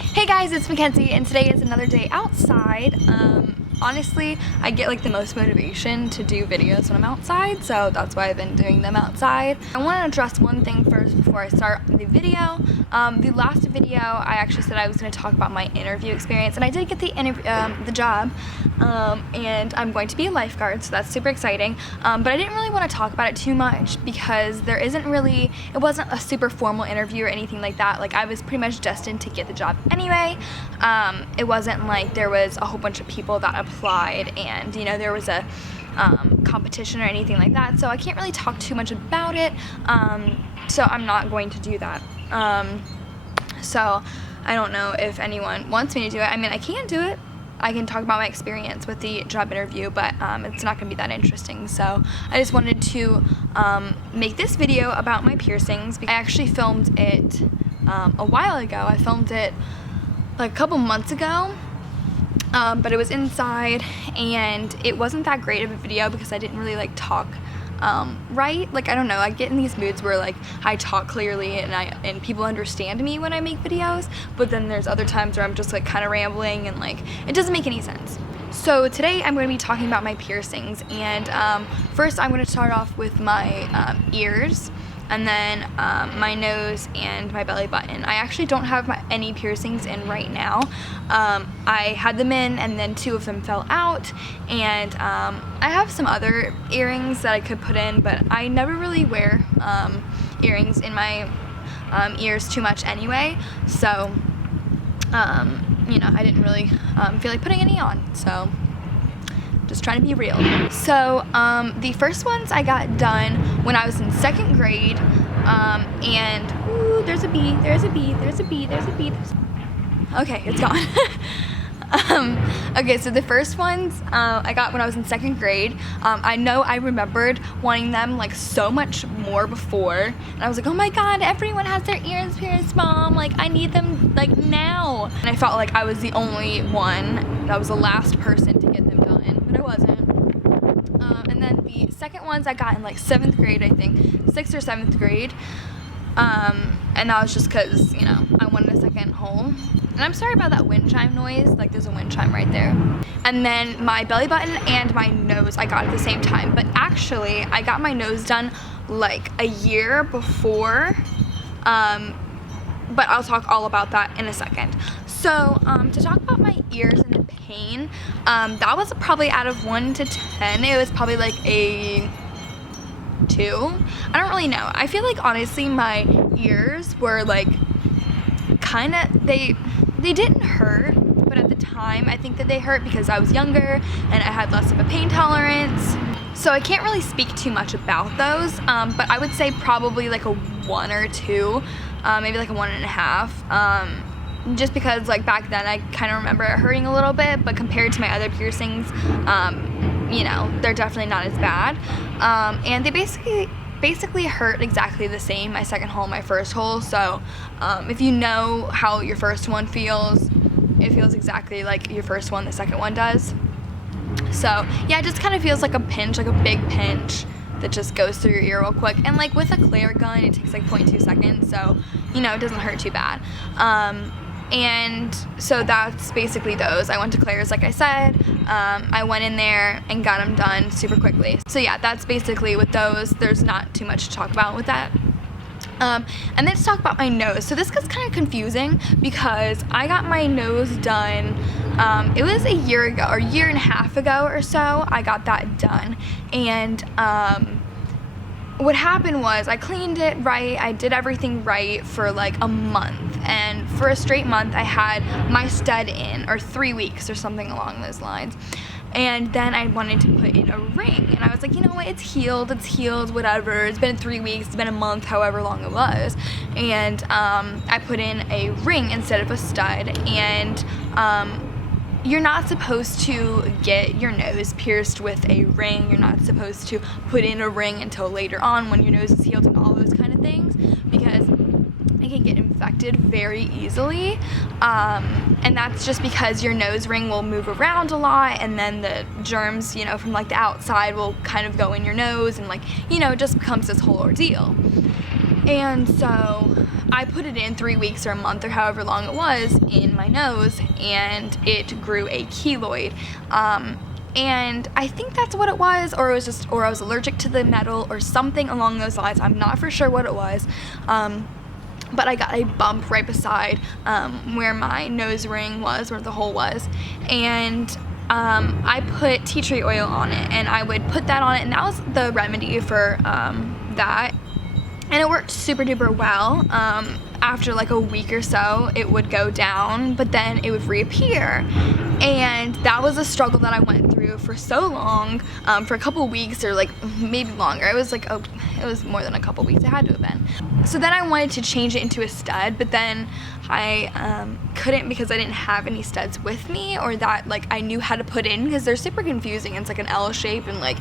Hey guys, it's Mackenzie, and today is another day outside. Honestly, I get like the most motivation to do videos when I'm outside, so that's why I've been doing them outside. I want to address one thing first before I start the video. The last video, I actually said I was going to talk about my interview experience, and I did get the job, and I'm going to be a lifeguard, so that's super exciting. But I didn't really want to talk about it too much because it wasn't a super formal interview or anything like that. Like, I was pretty much destined to get the job anyway. It wasn't like there was a whole bunch of people that applied and, you know, there was a competition or anything like that, so I can't really talk too much about it, so I'm not going to do that. So I don't know if anyone wants me to do it. I mean, I can do it. I can talk about my experience with the job interview, but it's not going to be that interesting. So I just wanted to make this video about my piercings. I actually filmed it a while ago. I filmed it like a couple months ago, but it was inside, and it wasn't that great of a video because I didn't really like talk right. Like, I don't know, I get in these moods where like I talk clearly and people understand me when I make videos, but then there's other times where I'm just like kind of rambling and like it doesn't make any sense. So today I'm going to be talking about my piercings, and first I'm going to start off with my ears, and then my nose and my belly button. I actually don't have any piercings in right now. I had them in, and then 2 of them fell out, and I have some other earrings that I could put in, but I never really wear earrings in my ears too much anyway, so you know, I didn't really feel like putting any on, so just trying to be real. So the first ones I got done when I was in 2nd grade, and ooh, there's a bee, okay, it's gone. Okay, so the first ones I got when I was in 2nd grade. I know I remembered wanting them like so much more before, and I was like, oh my god, everyone has their ears pierced, mom, like I need them like now. And I felt like I was the only one that was the last person to get them done, but I wasn't. And then the second ones I got in like 7th grade, I think 6th or 7th grade, and that was just because, you know, I wanted a second home. And I'm sorry about that wind chime noise, like there's a wind chime right there. And then my belly button and my nose I got at the same time, but actually I got my nose done like a year before, but I'll talk all about that in a second. So to talk about my ears and the pain, that was probably out of 1 to 10, it was probably like a 2. I don't really know. I feel like honestly my ears were like kind of, they didn't hurt, but at the time I think that they hurt because I was younger and I had less of a pain tolerance. So I can't really speak too much about those, but I would say probably like a 1 or 2, maybe like a 1.5. Just because like back then I kind of remember it hurting a little bit, but compared to my other piercings, you know, they're definitely not as bad. And they basically hurt exactly the same, my second hole, my first hole. So if you know how your first one feels, it feels exactly like your first one, the second one does. So yeah, it just kind of feels like a pinch, like a big pinch that just goes through your ear real quick. And like with a Claire gun, it takes like 0.2 seconds, so you know, it doesn't hurt too bad. And so that's basically those. I went to Claire's, like I said. I went in there and got them done super quickly. So yeah, that's basically with those. There's not too much to talk about with that. And then to talk about my nose. So this gets kind of confusing because I got my nose done, it was a year ago, or a year and a half ago or so, I got that done. And what happened was I cleaned it right, I did everything right for like a month, and for a straight month I had my stud in, or 3 weeks or something along those lines. And then I wanted to put in a ring, and I was like, you know what, it's healed, whatever, it's been 3 weeks, it's been a month, however long it was. And I put in a ring instead of a stud, and you're not supposed to get your nose pierced with a ring. You're not supposed to put in a ring until later on when your nose is healed and all those kind of things, because it can get infected very easily. And that's just because your nose ring will move around a lot, and then the germs, you know, from like the outside will kind of go in your nose, and like, you know, it just becomes this whole ordeal. And so I put it in 3 weeks or a month or however long it was in my nose, and it grew a keloid. And I think that's what it was, or I was allergic to the metal or something along those lines. I'm not for sure what it was. But I got a bump right beside where my nose ring was, where the hole was, and I put tea tree oil on it, and I would put that on it, and that was the remedy for that, and it worked super duper well. After like a week or so, it would go down, but then it would reappear, and that was a struggle that I went through for so long, for a couple weeks or like maybe longer. It was like, oh, it was more than a couple weeks, it had to have been. So then I wanted to change it into a stud, but then I couldn't because I didn't have any studs with me, or that like I knew how to put in, because they're super confusing. It's like an L shape, and like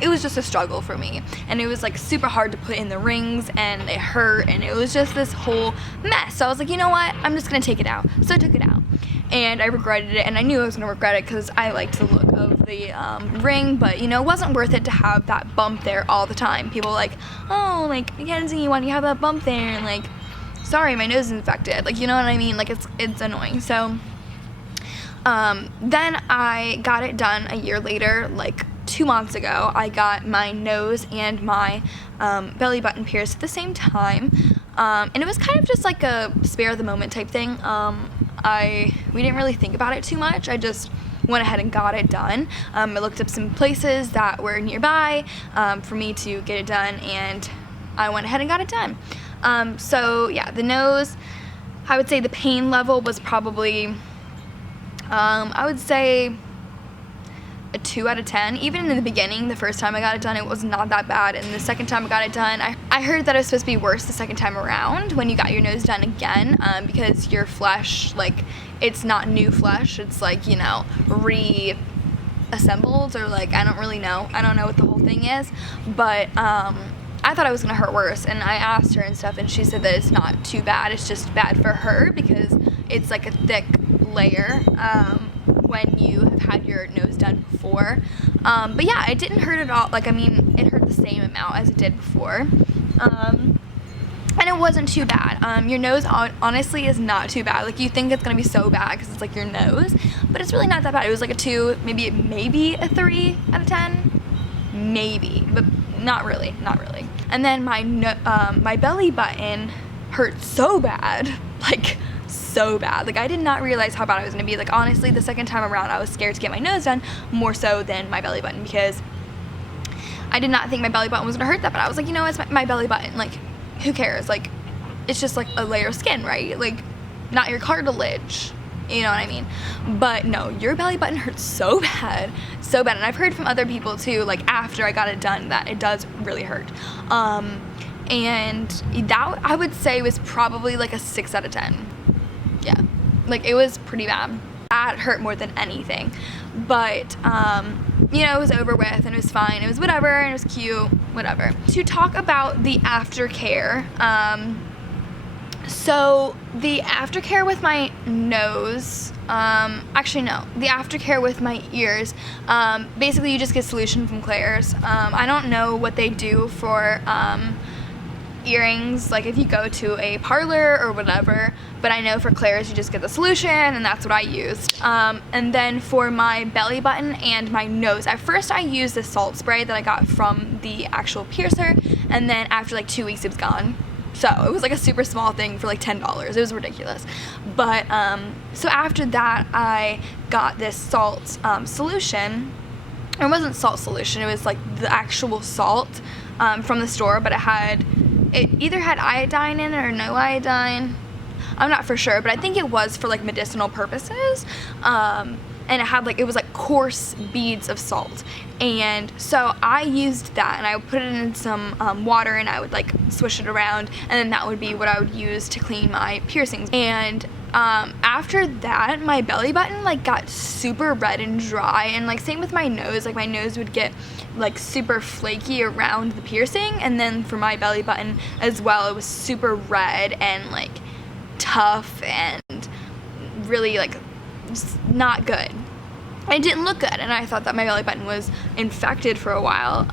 it was just a struggle for me, and it was like super hard to put in the rings, and it hurt, and it was just this whole mess. So I was like, you know what, I'm just gonna take it out. So I took it out, and I regretted it, and I knew I was gonna regret it because I liked the look of the ring, but you know, it wasn't worth it to have that bump there all the time. People were like, oh, like, Kenzie, why do you have that bump there? And like, sorry, my nose is infected. Like, you know what I mean? Like, it's annoying. So then I got it done a year later, like 2 months ago. I got my nose and my belly button pierced at the same time, and it was kind of just like a spare of the moment type thing. We didn't really think about it too much. I just went ahead and got it done. I looked up some places that were nearby for me to get it done, and I went ahead and got it done. So yeah, the nose, I would say the pain level was probably, I would say a 2 out of 10. Even in the beginning, the first time I got it done, it was not that bad, and the second time I got it done, I heard that it was supposed to be worse the second time around when you got your nose done again, because your flesh, like, it's not new flesh, it's like, you know, reassembled, or like, I don't really know. I don't know what the whole thing is, but I thought it was gonna hurt worse, and I asked her and stuff, and she said that it's not too bad. It's just bad for her because it's like a thick layer when you have had your nose done before. But yeah, it didn't hurt at all. Like, I mean, it hurt the same amount as it did before. And it wasn't too bad. Your nose honestly is not too bad. Like, you think it's gonna be so bad because it's like your nose, but it's really not that bad. It was like a 2, maybe a 3 out of 10, maybe, but not really. And then my belly button hurt so bad, like so bad. Like, I did not realize how bad it was gonna be. Like, honestly, the second time around, I was scared to get my nose done more so than my belly button, because I did not think my belly button was gonna hurt that bad. I was like, you know, it's my belly button. Like, who cares? Like, it's just like a layer of skin, right? Like, not your cartilage. You know what I mean? But no, your belly button hurts so bad. And I've heard from other people too, like after I got it done, that it does really hurt. And that, I would say, was probably like a 6 out of 10. Yeah, like, it was pretty bad. That hurt more than anything. But, you know, it was over with, and it was fine. It was whatever, and it was cute, whatever. To talk about the aftercare, so the aftercare with my nose, actually no, the aftercare with my ears, basically you just get solution from Claire's. I don't know what they do for earrings, like if you go to a parlor or whatever, but I know for Claire's you just get the solution, and that's what I used. And then for my belly button and my nose, at first I used the salt spray that I got from the actual piercer, and then after like 2 weeks it was gone. So it was like a super small thing for like $10. It was ridiculous. But so after that, I got this salt solution. It wasn't salt solution, it was like the actual salt from the store, but it either had iodine in it or no iodine. I'm not for sure, but I think it was for like medicinal purposes. And it had like, it was like coarse beads of salt. And so I used that, and I would put it in some water, and I would like swish it around, and then that would be what I would use to clean my piercings. And after that, my belly button like got super red and dry, and like same with my nose. Like, my nose would get like super flaky around the piercing, and then for my belly button as well, it was super red and like tough and really like just not good. It didn't look good, and I thought that my belly button was infected for a while.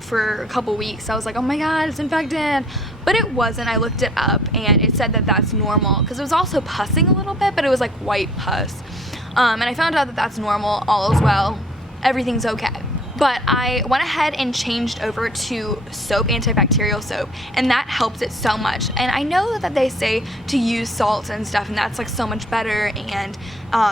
for a couple weeks. I was like, oh my god, it's infected, but it wasn't. I looked it up and it said that that's normal, because it was also pussing a little bit, but it was like white pus, and I found out that that's normal. All is well, everything's okay. But I went ahead and changed over to soap, antibacterial soap, and that helps it so much. And I know that they say to use salts and stuff, and that's like so much better, and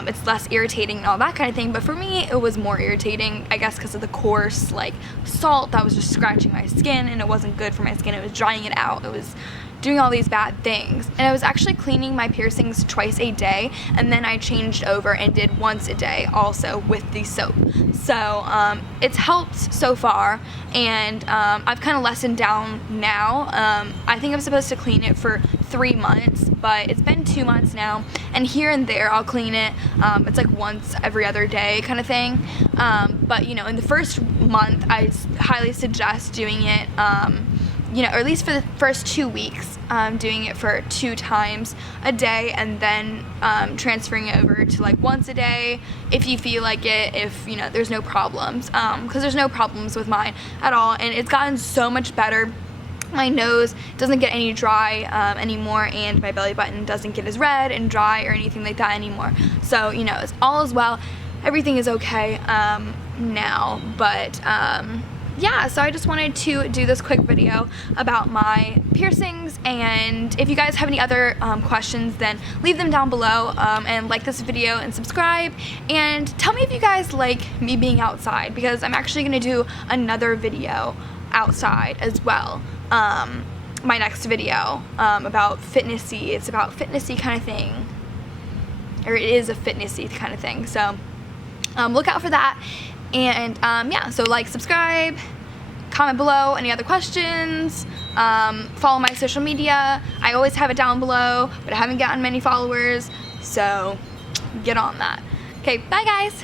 it's less irritating and all that kind of thing. But for me, it was more irritating, I guess, because of the coarse like salt that was just scratching my skin, and it wasn't good for my skin. It was drying it out. It was doing all these bad things. And I was actually cleaning my piercings twice a day, and then I changed over and did once a day also with the soap. So it's helped so far, and I've kind of lessened down now. I think I'm supposed to clean it for 3 months, but it's been 2 months now, and here and there I'll clean it. It's like once every other day kind of thing, but you know, in the first month I highly suggest doing it, you know, or at least for the first 2 weeks, doing it for 2 times a day, and then transferring it over to like once a day if you feel like it, if you know there's no problems, because there's no problems with mine at all, and it's gotten so much better. My nose doesn't get any dry anymore, and my belly button doesn't get as red and dry or anything like that anymore. So you know, it's all is well, everything is okay now. But yeah, so I just wanted to do this quick video about my piercings, and if you guys have any other questions, then leave them down below, and like this video and subscribe, and tell me if you guys like me being outside, because I'm actually going to do another video outside as well. My next video about fitnessy, it's about fitnessy kind of thing, or it is a fitnessy kind of thing, so look out for that. And yeah, so like, subscribe, comment below any other questions, follow my social media. I always have it down below, but I haven't gotten many followers, so get on that. Okay, bye guys.